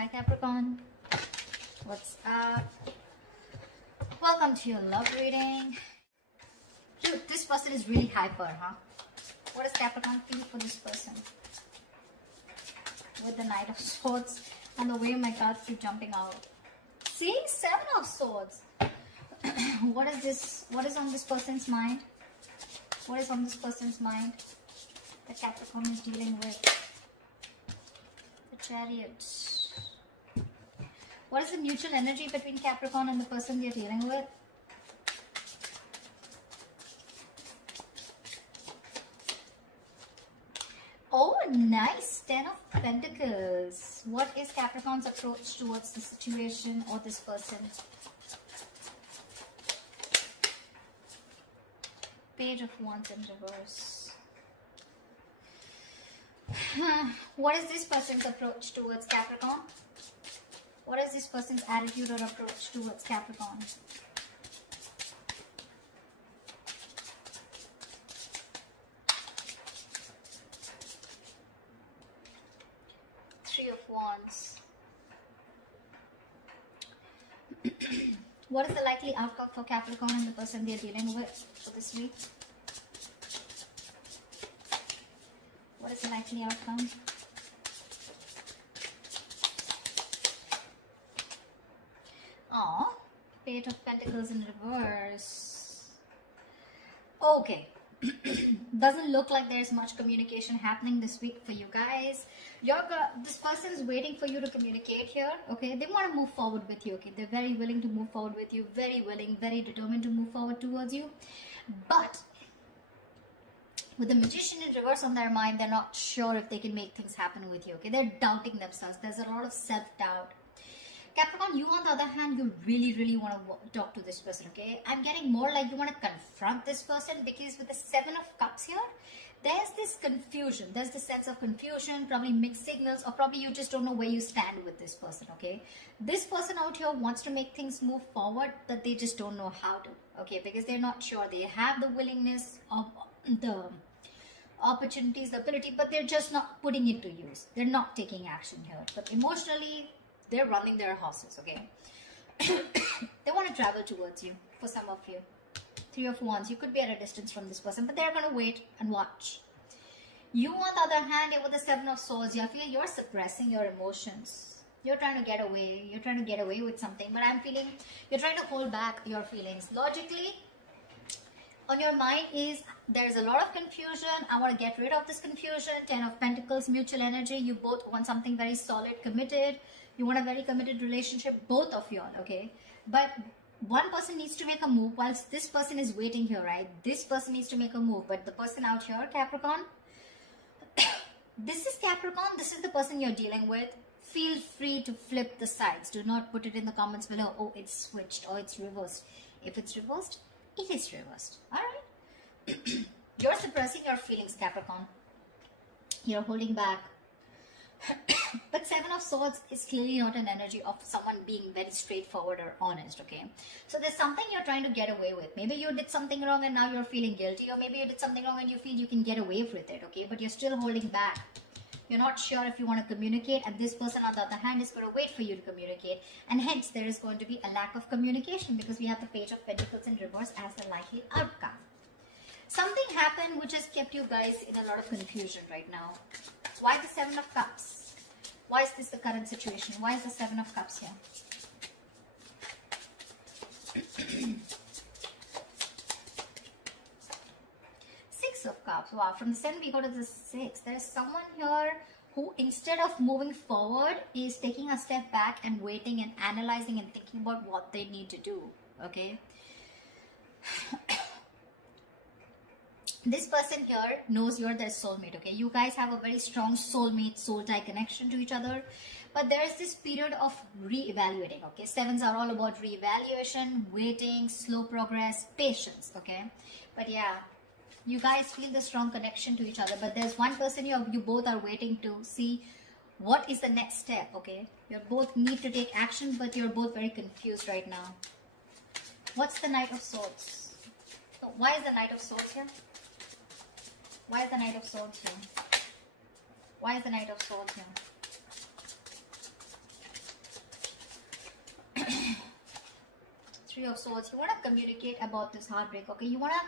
Hi Capricorn, what's up? Welcome to your love reading. Dude, this person is really hyper, huh? What does Capricorn feel for this person? With the Knight of Swords and the way my cards keep jumping out. See? Seven of Swords. What is this? What is on this person's mind? What is on this person's mind that Capricorn is dealing with? The Chariot. What is the mutual energy between Capricorn and the person they're dealing with? Oh, nice. 10 of Pentacles. What is Capricorn's approach towards the situation or this person? Page of Wands in reverse. What is this person's approach towards Capricorn? What is this person's attitude or approach towards Capricorn? Three of Wands. What is the likely outcome for Capricorn and the person they're dealing with for this week? What is the likely outcome? Page of Pentacles in reverse. Okay. Doesn't look like there's much communication happening this week for you guys. This person is waiting for you to communicate here. Okay, they want to move forward with you. Okay, they're very willing to move forward with you. Very willing, very determined to move forward towards you. But with the Magician in reverse on their mind, they're not sure if they can make things happen with you. Okay, they're doubting themselves. There's a lot of self-doubt. Capricorn, you on the other hand, you really want to talk to this person, okay? I'm getting more like you want to confront this person, because with the Seven of Cups here, there's this confusion. There's this sense of confusion, probably mixed signals, or probably you just don't know where you stand with this person, okay? This person out here wants to make things move forward, but they just don't know how to, okay? Because they're not sure. They have the willingness of the opportunities, the ability, but they're just not putting it to use. They're not taking action here. But emotionally, they're running their horses, okay? They want to travel towards you, for some of you. Three of Wands, you could be at a distance from this person, but they're going to wait and watch. You, on the other hand, with the Seven of Swords, you feel you're suppressing your emotions. You're trying to get away. You're trying to get away with something, but I'm feeling you're trying to hold back your feelings. Logically, on your mind is there's a lot of confusion. I want to get rid of this confusion. 10 of Pentacles, mutual energy. You both want something very solid, committed. You want a very committed relationship, both of y'all, okay? But one person needs to make a move whilst this person is waiting here, right? This person needs to make a move. But the person out here, Capricorn, this is Capricorn. This is the person you're dealing with. Feel free to flip the sides. Do not put it in the comments below. Oh, it's switched or it's reversed. If it's reversed, it is reversed. All right? You're suppressing your feelings, Capricorn. You're holding back. But Seven of Swords is clearly not an energy of someone being very straightforward or honest, okay? So there's something you're trying to get away with. Maybe you did something wrong and now you're feeling guilty, or maybe you did something wrong and you feel you can get away with it, okay? But you're still holding back. You're not sure if you want to communicate, and this person on the other hand is going to wait for you to communicate, and hence there is going to be a lack of communication because we have the Page of Pentacles in reverse as a likely outcome. Something happened which has kept you guys in a lot of confusion right now. Why the Seven of Cups? Why is this the current situation? Why is the Seven of Cups here? Six of Cups. Wow, from the 7 we go to the 6. There is someone here who, instead of moving forward, is taking a step back and waiting and analyzing and thinking about what they need to do. Okay? This person here knows you're their soulmate, okay? You guys have a very strong soulmate, soul tie connection to each other. But there is this period of re-evaluating, okay? Sevens are all about re-evaluation, waiting, slow progress, patience, okay? But yeah, you guys feel the strong connection to each other. But there's one person you both are waiting to see what is the next step, okay? You both need to take action, but you're both very confused right now. What's the Knight of Swords? So why is the Knight of Swords here? Why is the Knight of Swords here? Why is the Knight of Swords here? Three of Swords, you want to communicate about this heartbreak, okay? You want to,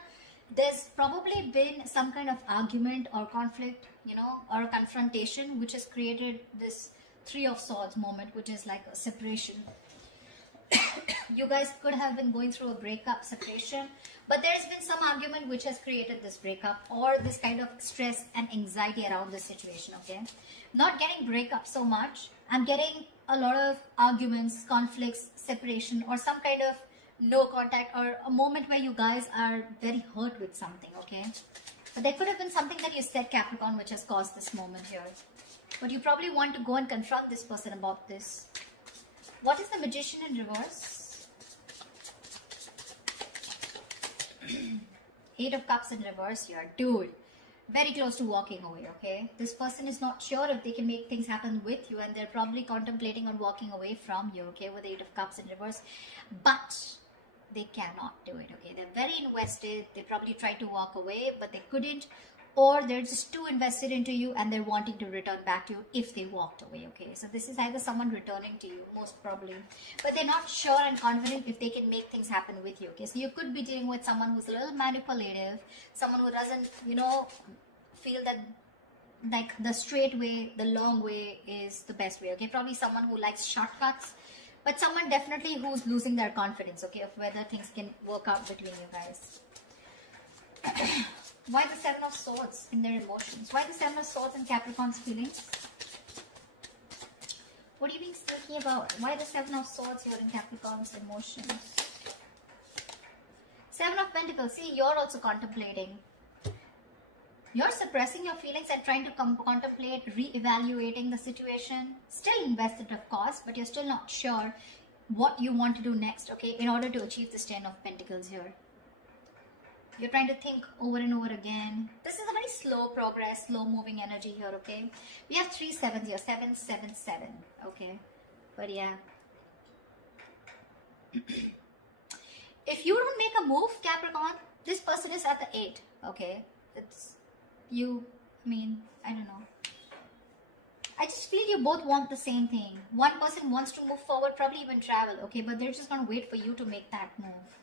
there's probably been some kind of argument or conflict, you know, or a confrontation, which has created this Three of Swords moment, which is like a separation. You guys could have been going through a breakup, separation, but there's been some argument which has created this breakup or this kind of stress and anxiety around this situation, okay? Not getting breakup so much. I'm getting a lot of arguments, conflicts, separation, or some kind of no contact, or a moment where you guys are very hurt with something, okay? But there could have been something that you said, Capricorn, which has caused this moment here. But you probably want to go and confront this person about this. What is the Magician in reverse? Eight of Cups in reverse here. Dude, very close to walking away, okay? This person is not sure if they can make things happen with you, and they're probably contemplating on walking away from you, okay, with the Eight of Cups in reverse. But they cannot do it, okay? They're very invested. They probably tried to walk away, but they couldn't. Or they're just too invested into you and they're wanting to return back to you if they walked away, okay? So this is either someone returning to you, most probably. But they're not sure and confident if they can make things happen with you, okay? So you could be dealing with someone who's a little manipulative, someone who doesn't, you know, feel that like the straight way, the long way is the best way, okay? Probably someone who likes shortcuts, but someone definitely who's losing their confidence, okay, of whether things can work out between you guys. Why the Seven of Swords in their emotions? Why the Seven of Swords in Capricorn's feelings? What are you being thinking about? Why the Seven of Swords here in Capricorn's emotions? Seven of Pentacles. See, you're also contemplating. You're suppressing your feelings and trying to contemplate, re-evaluating the situation. Still invested, of course, but you're still not sure what you want to do next, okay, in order to achieve this Ten of Pentacles here. You're trying to think over and over again. This is a very slow progress, slow moving energy here, okay? We have 3 sevens here, 7, 7, 7, okay? But yeah. If you don't make a move, Capricorn, this person is at the 8, okay? It's you, I mean, I don't know. I just feel you both want the same thing. One person wants to move forward, probably even travel, okay? But they're just going to wait for you to make that move.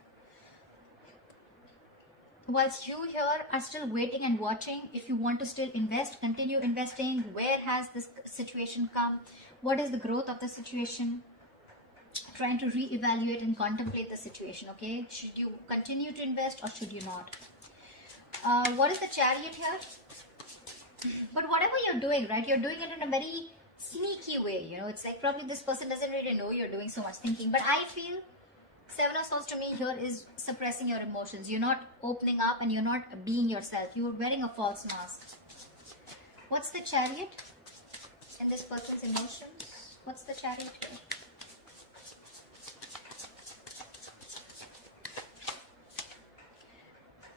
Whilst you here are still waiting and watching, if you want to still invest, continue investing. Where has this situation come? What is the growth of the situation? Trying to re-evaluate and contemplate the situation, okay? Should you continue to invest or should you not? What is the Chariot here? But whatever you're doing, right, you're doing it in a very sneaky way, you know? It's like probably this person doesn't really know you're doing so much thinking. But I feel Seven of Swords to me here is suppressing your emotions. You're not opening up and you're not being yourself. You're wearing a false mask. What's the Chariot in this person's emotions? What's the Chariot here?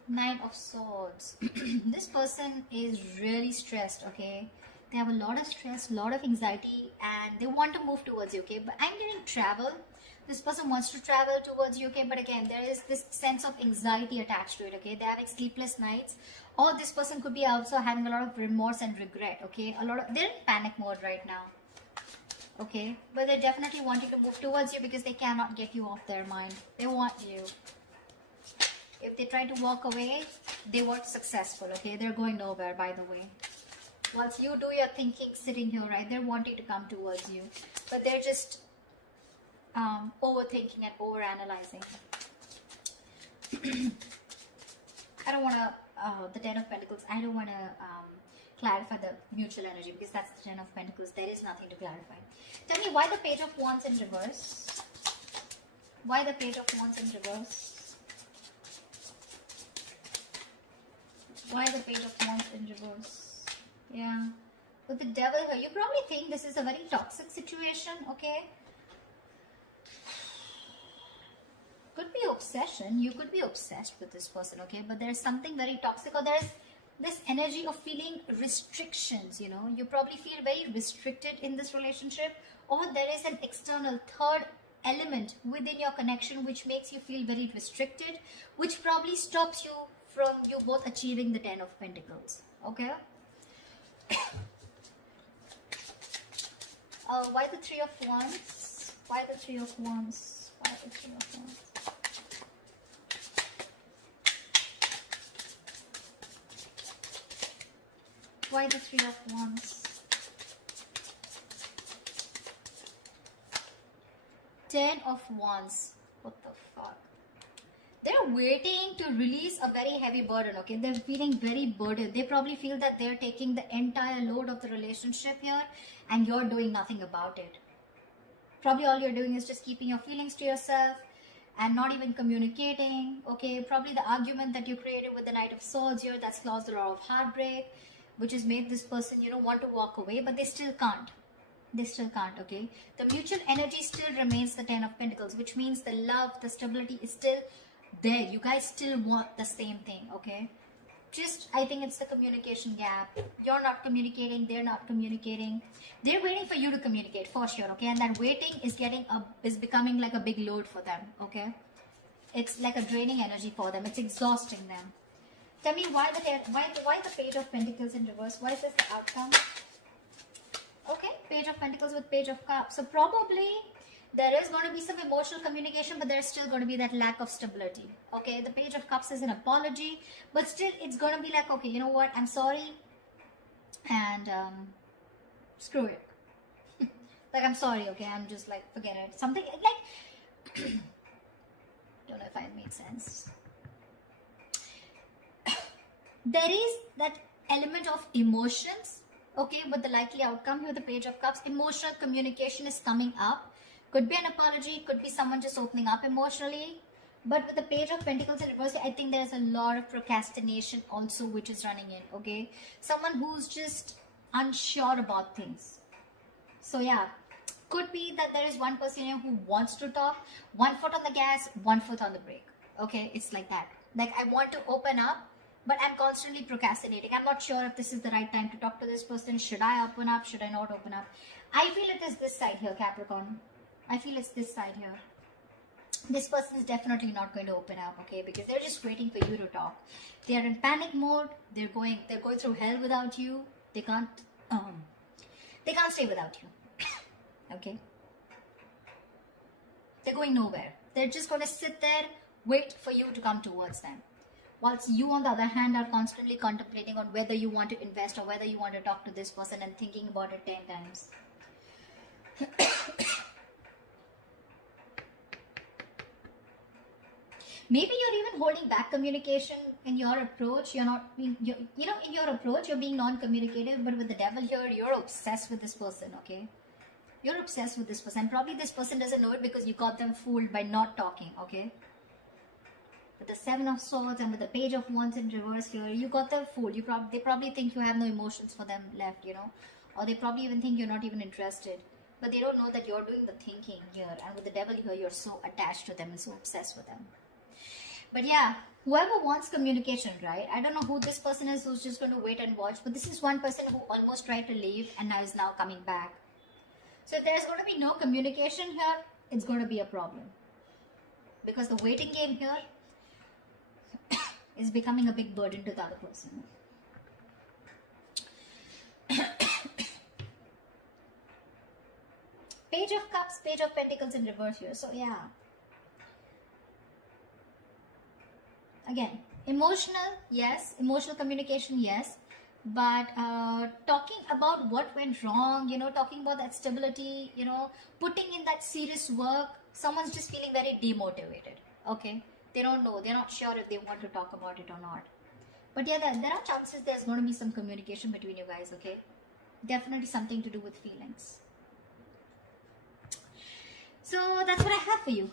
Nine of Swords. This person is really stressed, okay? They have a lot of stress, a lot of anxiety, and they want to move towards you, okay? But I'm getting travel. This person wants to travel towards you, okay? But again, there is this sense of anxiety attached to it, okay? They're having sleepless nights. Or this person could be also having a lot of remorse and regret, okay? They're in panic mode right now, okay? But they're definitely wanting to move towards you because they cannot get you off their mind. They want you. If they try to walk away, they weren't successful, okay? They're going nowhere, by the way. Once you do your thinking sitting here, right, they're wanting to come towards you. But they're just overthinking and overanalyzing. I don't want to, the Ten of Pentacles, I don't want to clarify the mutual energy because that's the Ten of Pentacles. There is nothing to clarify. Tell me why the Page of Wands in reverse? Why the Page of Wands in reverse? Why the Page of Wands in reverse? Yeah. With the Devil here, you probably think this is a very toxic situation, okay? Could be obsession. You could be obsessed with this person, okay? But there's something very toxic, or there's this energy of feeling restrictions, you know? You probably feel very restricted in this relationship, or there is an external third element within your connection which makes you feel very restricted, which probably stops you from you both achieving the Ten of Pentacles, okay? Why the Three of Wands? Why the Three of Wands? Why the Three of Wands? Why the Three of Wands? 10 of Wands. What the fuck? They're waiting to release a very heavy burden, okay? They're feeling very burdened. They probably feel that they're taking the entire load of the relationship here and you're doing nothing about it. Probably all you're doing is just keeping your feelings to yourself and not even communicating, okay? Probably the argument that you created with the Knight of Swords here, that's caused a lot of heartbreak, which has made this person, you know, want to walk away, but they still can't. They still can't, okay? The mutual energy still remains the 10 of Pentacles, which means the love, the stability is still there. You guys still want the same thing, okay? Just, I think it's the communication gap. You're not communicating, they're not communicating. They're waiting for you to communicate for sure, okay? And that waiting is becoming like a big load for them, okay? It's like a draining energy for them. It's exhausting them. Tell me why the Page of Pentacles in reverse? Why is this the outcome? Okay, Page of Pentacles with Page of Cups. So probably there is going to be some emotional communication, but there's still going to be that lack of stability. Okay, the Page of Cups is an apology, but still it's going to be like, okay, you know what, I'm sorry, and screw it. Like, I'm sorry, okay, I'm just like, forget it. Something like, don't know if I made sense. There is that element of emotions, okay, with the likely outcome here, the Page of Cups. Emotional communication is coming up. Could be an apology, could be someone just opening up emotionally. But with the Page of Pentacles in reverse, I think there's a lot of procrastination also which is running in, okay? Someone who's just unsure about things. So yeah, could be that there is one person here who wants to talk, 1 foot on the gas, 1 foot on the brake, okay? It's like that. Like, I want to open up, but I'm constantly procrastinating. I'm not sure if this is the right time to talk to this person. Should I open up? Should I not open up? I feel it is this side here, Capricorn. I feel it's this side here. This person is definitely not going to open up, okay? Because they're just waiting for you to talk. They are in panic mode. They're going through hell without you. They can't stay without you. Okay? They're going nowhere. They're just going to sit there, wait for you to come towards them. Whilst you, on the other hand, are constantly contemplating on whether you want to invest or whether you want to talk to this person and thinking about it 10 times. Maybe you're even holding back communication in your approach. You're not being, in your approach, you're being non-communicative, but with the devil here, you're obsessed with this person, okay? You're obsessed with this person. Probably this person doesn't know it because you got them fooled by not talking, okay? With the 7 of Swords and with the Page of Wands in reverse here, you got them fooled. They probably think you have no emotions for them left, you know? Or they probably even think you're not even interested. But they don't know that you're doing the thinking here. And with the devil here, you're so attached to them and so obsessed with them. But yeah, whoever wants communication, right? I don't know who this person is who's just going to wait and watch. But this is one person who almost tried to leave and now is now coming back. So if there's going to be no communication here, it's going to be a problem. Because the waiting game here is becoming a big burden to the other person. Page of Cups, Page of Pentacles in reverse here. So yeah. Again, emotional, yes. Emotional communication, yes. But talking about what went wrong, talking about that stability, putting in that serious work, someone's just feeling very demotivated, okay? They don't know, they're not sure if they want to talk about it or not. But yeah, there are chances there's going to be some communication between you guys, okay? Definitely something to do with feelings. So that's what I have for you,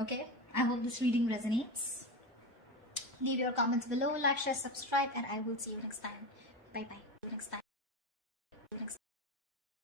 okay? I hope this reading resonates. Leave your comments below, like, share, subscribe, and I will see you next time. Bye-bye.